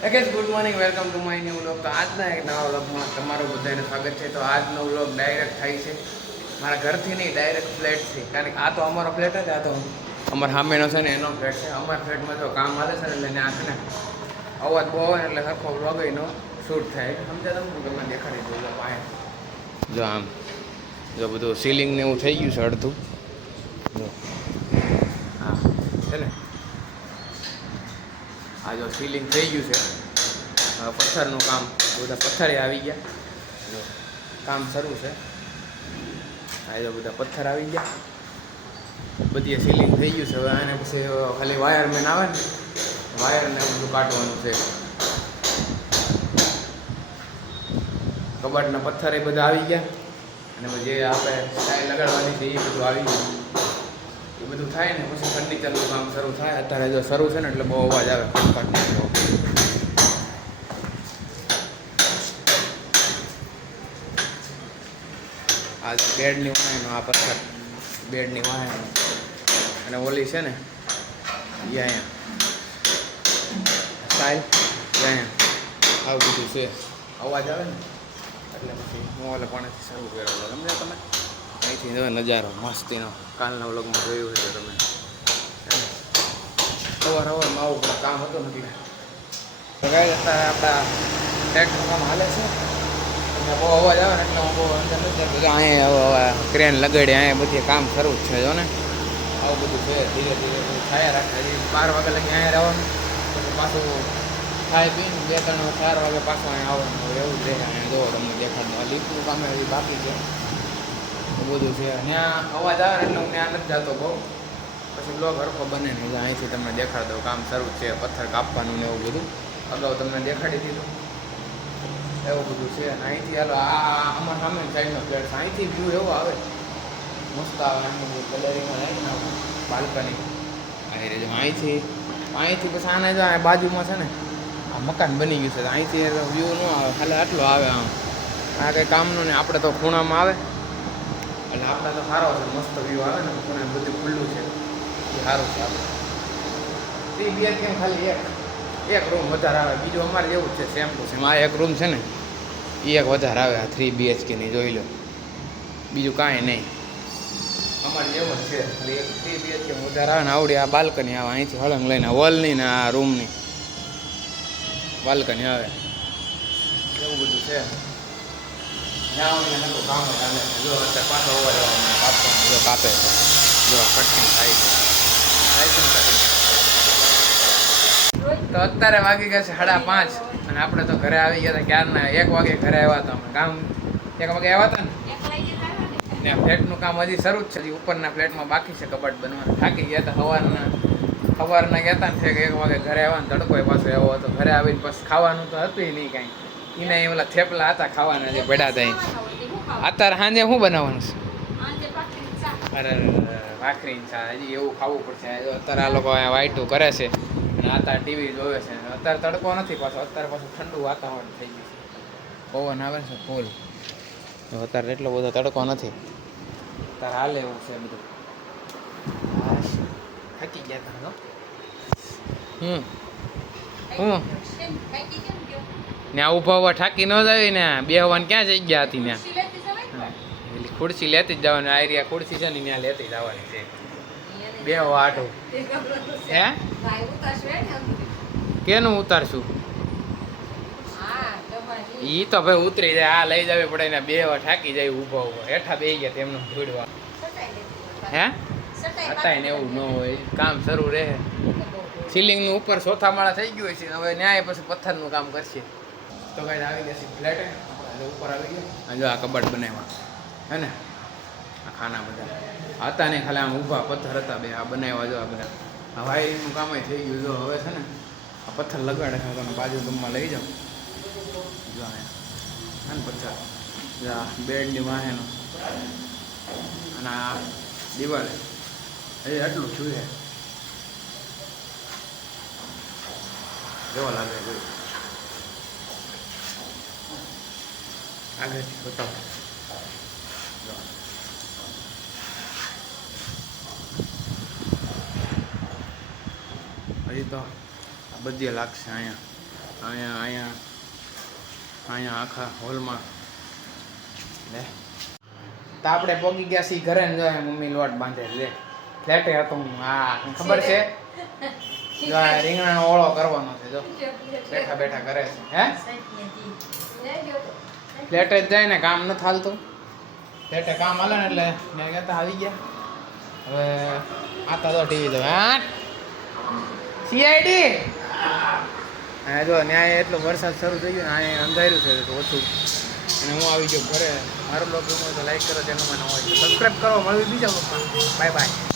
Again good morning, welcome to my new vlog. તો આજના એક નવા વ્લોગમાં તમારું બધાને સ્વાગત છે. તો આજનો વ્લોગ ડાયરેક્ટ થાય છે મારા ઘરથી નહીં, ડાયરેક્ટ ફ્લેટથી. કારણ કે આ તો અમારો ફ્લેટ જ, આ તો અમારા સામેનો છે ને એનો ફ્લેટ છે. અમારા ફ્લેટમાં જો કામ હાલે છે ને એટલે ત્યાં છે ને અવાજ બહુ આવે ને એટલે સરખો વ્લોગનો શૂટ થાય. સમજ્યા તમે? તમને દેખાડી દઉં જો આમ, જો બધું સીલિંગ ને એવું થઈ ગયું છે અડધું. જો હા છે ને, આ જો સીલિંગ થઈ ગયું છે. પથ્થરનું કામ, બધા પથ્થરે આવી ગયા, કામ શરૂ છે. આ જો બધા પથ્થર આવી ગયા, બધી સીલિંગ થઈ ગયું છે. હવે આને પછી ખાલી વાયરમેન આવે ને, વાયરને બધું કાઢવાનું છે. કબાટના પથ્થર એ બધા આવી ગયા, અને જે આપણે ટાઇલ લગાડવાની છે એ બધું આવી ગયું. એ બધું થાય ને પછી ફર્નિચરનું કામ શરૂ થાય. અત્યારે જો શરૂ છે ને એટલે બહુ અવાજ આવે ફટફટનો. આ બેડની વાયનો, આ પથ્થર બેડની વાયનો, અને ઓલી છે ને એ અહીંયા સ્ટાઇલ અહીંયા આવું બધું છે. અવાજ આવે ને એટલે પછી હું ઓલે પાણીથી શરૂ કરેલો. સમજ્યા તમે? અહીંથી જો નજારો મસ્તીનો, કાલના વ્લોગમાં જોયું છે તમે. સવારમાં આવું પણ કામ હતું નથી. તો કાંઈ અત્યારે આપણા ટ્રેક્ટરનું કામ હાલે છે. બહુ અવાજ આવે ને એટલે હું બહુ અંદર નથી. અહીંયા હવે ક્રેન લગાડી, અહીંયા બધી કામ શરૂ જ છે. જો ને આવું બધું છે. ધીરે ધીરે બધું છાયા રાખે. 12 વાગે લગી અહીંયા રહેવાનું, પછી પાછું ખાઈ પીને 2-3-4 વાગે પાછું અહીંયા આવવાનું. એવું જ રહે. અહીંયા જો તમને દેખાડું, લીપનું કામ એ બાકી છે. બધું છે ત્યાં અવાજ આવે ને એટલે હું ત્યાં નથી જતો બહુ. પછી બ્લોગ હરખો બને ને અહીંથી તમને દેખાડ દઉં. કામ શરૂ છે, પથ્થર કાપવાનું ને એવું બધું અગાઉ તમને દેખાડી દીધું. એવું બધું છે. અને અહીંથી હાલો આ અમારા સામે સાઈડનો ફ્લેટ છે. અહીંથી વ્યૂ એવો આવે મસ્ત આવે. અહીંનું કલરિંગમાં જાય ને બાલ્કની અહીંથી પછી આને જો બાજુમાં છે ને આ મકાન બની ગયું છે. અહીંથી વ્યૂ ન આવે, ખાલી આટલો આવે. આમ આ કંઈ કામનું ને, આપણે તો ખૂણામાં આવે એટલે આપણે તો સારો છે, મસ્ત વ્યૂ આવે ને. ખૂણે બધું ખુલ્લું છે એ સારું છે. આપણે 3 BHK ખાલી એક રૂમ વધારે આવે. બીજું અમારે જેવું જ છે, સેમ ટુ સેમ. આ એક રૂમ છે ને એ એક વધારે આવે. આ 3 BHKની જોઈ લો, બીજું કાંઈ નહીં. અમારે જેવું જ છે, ખાલી એક 3 BHK વધારે આવે ને. આવડી આ બાલ્કની આવે અહીંથી હળંગ લઈને, વોલની ને આ રૂમની બાલ્કની આવે. એવું બધું છે. કામ ચાલે. જો અત્યારે પાછો ઓવર કાપવાનું, જો કાપે છે, જો કટિંગ થાય છે. તો અત્યારે વાગી ગયા છે 5:30, અને આપણે તો ઘરે આવી ગયા હતા ક્યારના. 1 વાગે ઘરે આવ્યા હતા. અમે કામ 1 વાગે આવ્યા હતા ને ફ્લેટનું કામ હજી શરૂ જ છે. ઉપરના ફ્લેટમાં બાકી છે કબાટ બનવાનું. થાકી ગયા હતા સવારના ગયા હતા ને 1 વાગે ઘરે આવ્યા ને તડકો પાછો એવો હતો. ઘરે આવીને પછી ખાવાનું તો હતું નહીં કાંઈ. એને ઓલા થેપલા હતા ખાવાના, જે પડ્યા હતા. અત્યારે સાંજે શું બનાવવાનું છે? અરે ભાખરી ચા, હજી એવું ખાવું પડશે. અત્યારે આ લોકો અહીંયા વાઈટું કરે છે અને અત્યારે ટીવી જોવે છે. અત્યારે તડકો નથી પાછો, અત્યારે પાછું ઠંડુ વાતાવરણ થઈ ગયું છે. પવન આવે છે ફૂલ. અત્યારે એટલો બધો તડકો નથી. અત્યારે હાલે એવું છે બધું. થાકી ગયા હતા. ત્યાં ઊભા થાકી ન જાય ને, બેહવાની ક્યાં જગ્યા હતી? ત્યાં ખુરશી લેતી જ જવાની. આયરિયા ખુરશી છે ને ત્યાં લેતી જવાની છે. બેહો આટું હે કેનું ઉતારશું? ઈ તો ભાઈ ઉતરી જાય. આ લઈ જવી પડે ને. બેહવા થાકી જાય. ઊભા હેઠા બેસી ગયા તેમનું જોડવા. હે હતા ને એવું ન હોય. કામ શરૂ રહે. સીલિંગનું ઉપર ચોથા માળા થઈ ગયું છે. હવે ન્યાય પછી પથ્થરનું કામ કરશે. તો ભાઈ આવી ગયા છે ફ્લેટ. આપણે ઉપર આવી ગયા. જો આ કબાટ બનાવ્યા હે ને, આ ખાના બધા હતા ને, ખાલી આમ ઊભા પથ્થર હતા બે. આ બનાવ્યા જો આ બધા. આ વાયરિંગનું કામ થઈ ગયું. જો હવે છે ને આ પથ્થર લગાડે છે. તમે બાજુ રૂમમાં લઈ જાઓ. જો અહીંયા ને પથ્થર, આ બેડની વાહેનો અને આ દિવાલે હજી આટલું જોઈએ. કેવો લાગે જોયું? આગળથી બતાવો. હજી તો આ બધી લાગશે અહીંયા. અહીંયા અહીંયા અહીંયા આખા હોલમાં લે તો આપણે પોગી ગયા છીએ ઘરે ને જો મમ્મી લોટ બાંધે છે ફ્લેટે હતો હું હા ખબર છે જો આ રીંગણાનો ઓળો કરવાનો છે જો બેઠા બેઠા કરે છે હે ફ્લેટે જ જાય ને કામ નથી હાલતું ફ્લેટે કામ હાલે ને એટલે મેં કહેતા આવી ગયા હવે આતા તો ટીવી તો હા સીઆઈડી હા જો ન્યાય એટલો વરસાદ શરૂ થઈ ગયો ને અહીંયા અંધાર્યું છે તો ઓછું અને હું આવી ગયો ઘરે મારો બ્લોગ ગમ્યો તો લાઈક કરો ચેનલમાં ન હોય તો સબસ્ક્રાઈબ કરો મળવી બીજા બ્લોગમાં બાય બાય